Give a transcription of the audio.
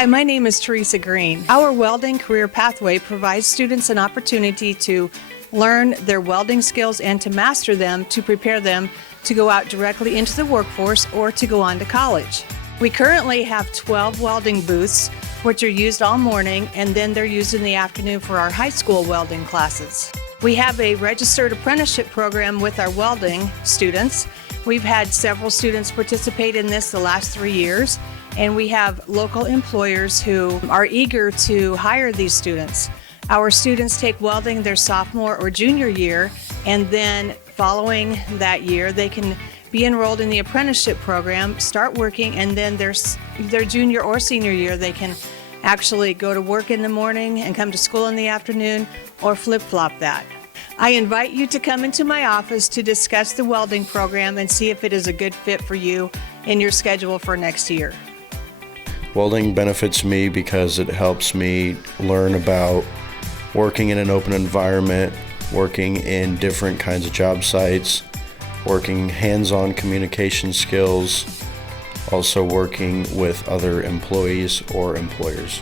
Hi, my name is Teresa Green. Our welding career pathway provides students an opportunity to learn their welding skills and to master them to prepare them to go out directly into the workforce or to go on to college. We currently have 12 welding booths, which are used all morning, and then they're used in the afternoon for our high school welding classes. We have a registered apprenticeship program with our welding students. We've had several students participate in this the last 3 years, and we have local employers who are eager to hire these students. Our students take welding their sophomore or junior year, and then following that year, they can be enrolled in the apprenticeship program, start working, and then their junior or senior year, they can actually go to work in the morning and come to school in the afternoon, or flip-flop that. I invite you to come into my office to discuss the welding program and see if it is a good fit for you in your schedule for next year. Welding benefits me because it helps me learn about working in an open environment, working in different kinds of job sites, working hands-on communication skills, also working with other employees or employers.